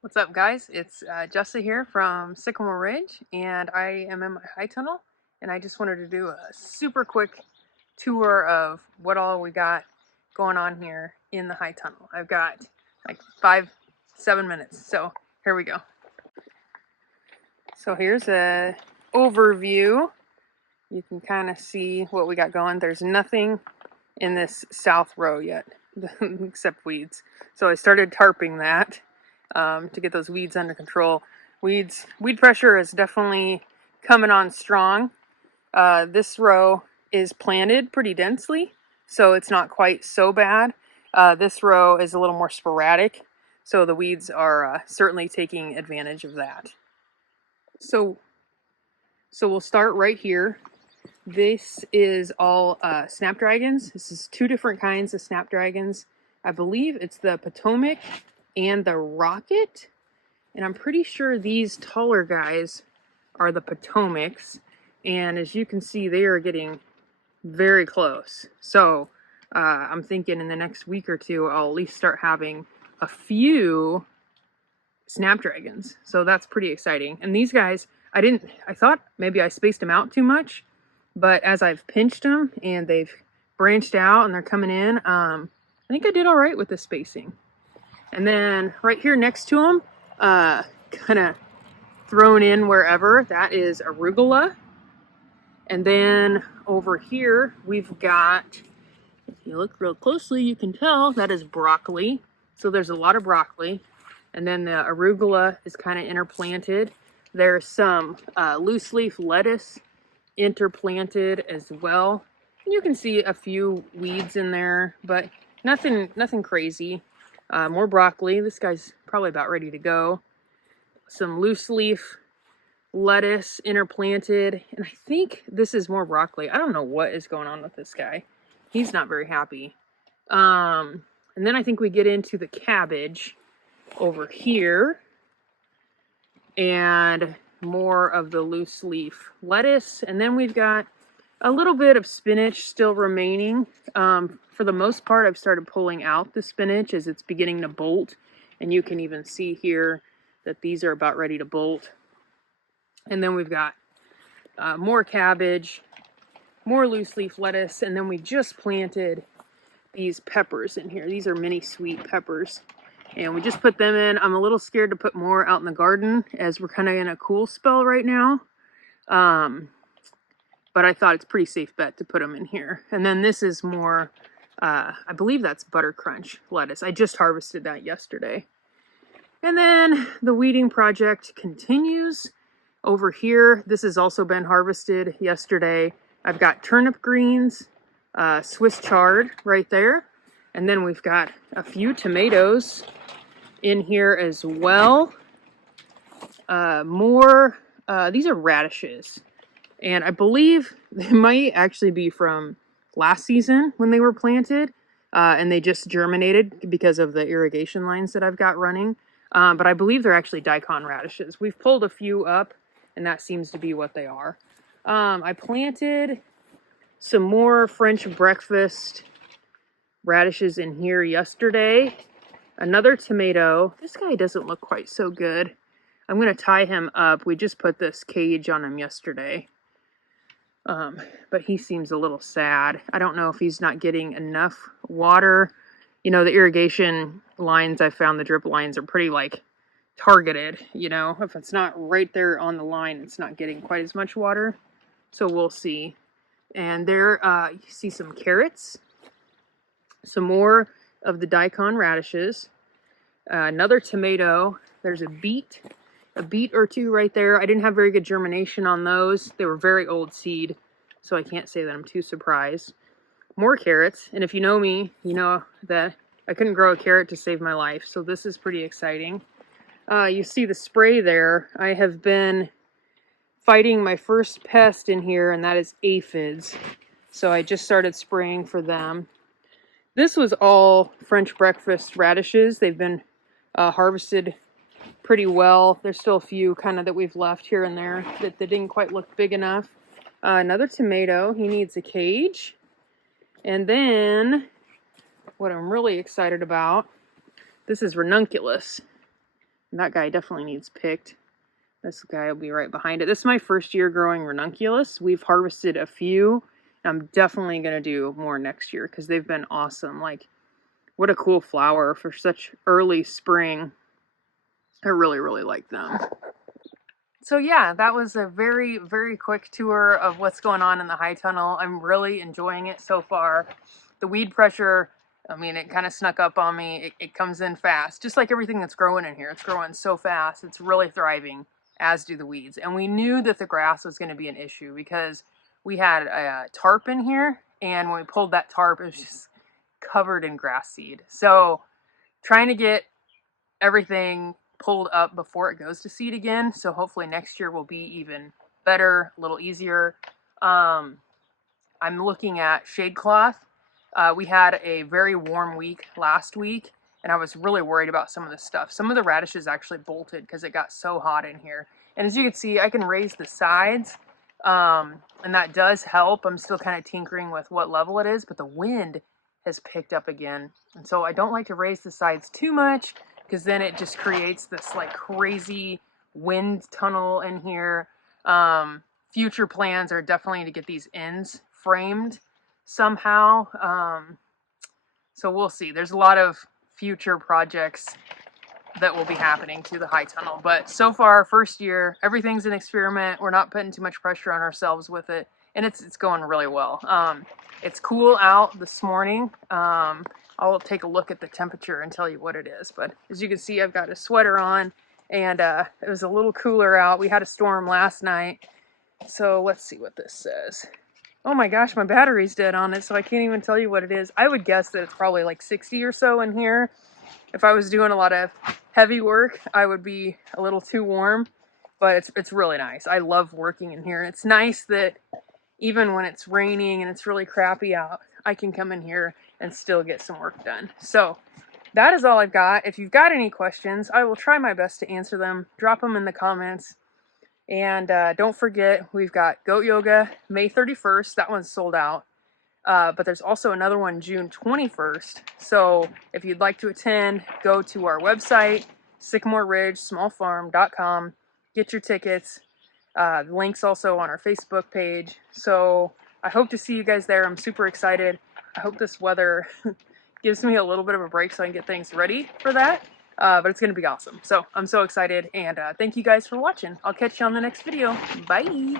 What's up, guys? It's Jessa here from Sycamore Ridge, and I am in my high tunnel, and I just wanted to do a super quick tour of what all we got going on here in the high tunnel. I've got like 7 minutes, so here we go. So here's a overview. You can kind of see what we got going. There's nothing in this south row yet, except weeds. So I started tarping that to get those weeds under control. Weed pressure is definitely coming on strong. This row is planted pretty densely, so it's not quite so bad. This row is a little more sporadic, so the weeds are certainly taking advantage of that. So we'll start right here. This is all snapdragons. This is two different kinds of snapdragons. I believe it's the Potomac and the Rocket. And I'm pretty sure these taller guys are the Potomacs. And as you can see, they are getting very close. So I'm thinking in the next week or two, I'll at least start having a few snapdragons. So that's pretty exciting. And these guys, I thought maybe I spaced them out too much. But as I've pinched them and they've branched out and they're coming in, I think I did all right with the spacing. And then right here next to them, kind of thrown in wherever, that is arugula. And then over here, we've got, if you look real closely, you can tell that is broccoli. So there's a lot of broccoli. And then the arugula is kind of interplanted. There's some loose leaf lettuce interplanted as well. And you can see a few weeds in there, but nothing crazy. More broccoli. This guy's probably about ready to go. Some loose leaf lettuce interplanted, and I think this is more broccoli. I don't know what is going on with this guy. He's not very happy. And then I think we get into the cabbage over here, and more of the loose leaf lettuce. And then we've got a little bit of spinach still remaining. For the most part, I've started pulling out the spinach as it's beginning to bolt. And you can even see here that these are about ready to bolt. And then we've got more cabbage, more loose leaf lettuce, and then we just planted these peppers in here. These are mini sweet peppers. And we just put them in. I'm a little scared to put more out in the garden as we're kind of in a cool spell right now. But I thought it's a pretty safe bet to put them in here. And then this is more, I believe that's butter crunch lettuce. I just harvested that yesterday. And then the weeding project continues. Over here, this has also been harvested yesterday. I've got turnip greens, Swiss chard right there. And then we've got a few tomatoes in here as well. These are radishes. And I believe they might actually be from last season when they were planted. And they just germinated because of the irrigation lines that I've got running. But I believe they're actually daikon radishes. We've pulled a few up, and that seems to be what they are. I planted some more French breakfast radishes in here yesterday. Another tomato. This guy doesn't look quite so good. I'm going to tie him up. We just put this cage on him yesterday. But he seems a little sad. I don't know if he's not getting enough water. You know, the irrigation lines, I found the drip lines are pretty like targeted. You know, if it's not right there on the line, it's not getting quite as much water. So we'll see. And there you see some carrots. Some more of the daikon radishes. Another tomato. There's a beet or two right there. I didn't have very good germination on those. They were very old seed, so I can't say that I'm too surprised. More carrots, and if you know me, you know that I couldn't grow a carrot to save my life, so this is pretty exciting. You see the spray there. I have been fighting my first pest in here, and that is aphids. So I just started spraying for them. This was all French breakfast radishes. They've been harvested pretty well. There's still a few kind of that we've left here and there that they didn't quite look big enough. Another tomato. He needs a cage. And then what I'm really excited about, this is ranunculus. And that guy definitely needs picked. This guy will be right behind it. This is my first year growing ranunculus. We've harvested a few. And I'm definitely going to do more next year because they've been awesome. Like, what a cool flower for such early spring. I really, really like them. So yeah, that was a very, very quick tour of what's going on in the high tunnel. I'm really enjoying it so far. The weed pressure, I mean, it kind of snuck up on me. It comes in fast, just like everything that's growing in here. It's growing so fast. It's really thriving, as do the weeds. And we knew that the grass was going to be an issue because we had a tarp in here, and when we pulled that tarp, it was just covered in grass seed. So trying to get everything pulled up before it goes to seed again. So hopefully next year will be even better, a little easier. I'm looking at shade cloth. We had a very warm week last week, and I was really worried about some of the stuff. Some of the radishes actually bolted because it got so hot in here. And as you can see, I can raise the sides, and that does help. I'm still kind of tinkering with what level it is, but the wind has picked up again. And so I don't like to raise the sides too much because then it just creates this like crazy wind tunnel in here. Future plans are definitely to get these ends framed somehow. So we'll see. There's a lot of future projects that will be happening to the high tunnel. But so far, first year, everything's an experiment. We're not putting too much pressure on ourselves with it. And it's going really well. It's cool out this morning. I'll take a look at the temperature and tell you what it is. But as you can see, I've got a sweater on. And it was a little cooler out. We had a storm last night. So let's see what this says. Oh my gosh, my battery's dead on it, so I can't even tell you what it is. I would guess that it's probably like 60 or so in here. If I was doing a lot of heavy work, I would be a little too warm, but it's really nice. I love working in here, and it's nice that even when it's raining and it's really crappy out, I can come in here and still get some work done. So that is all I've got. If you've got any questions, I will try my best to answer them. Drop them in the comments. And don't forget, we've got Goat Yoga May 31st. That one's sold out. But there's also another one June 21st. So if you'd like to attend, go to our website, sycamoreridgesmallfarm.com. Get your tickets. The link's also on our Facebook page. So I hope to see you guys there. I'm super excited. I hope this weather gives me a little bit of a break so I can get things ready for that. But it's going to be awesome. So I'm so excited, and thank you guys for watching. I'll catch you on the next video. Bye!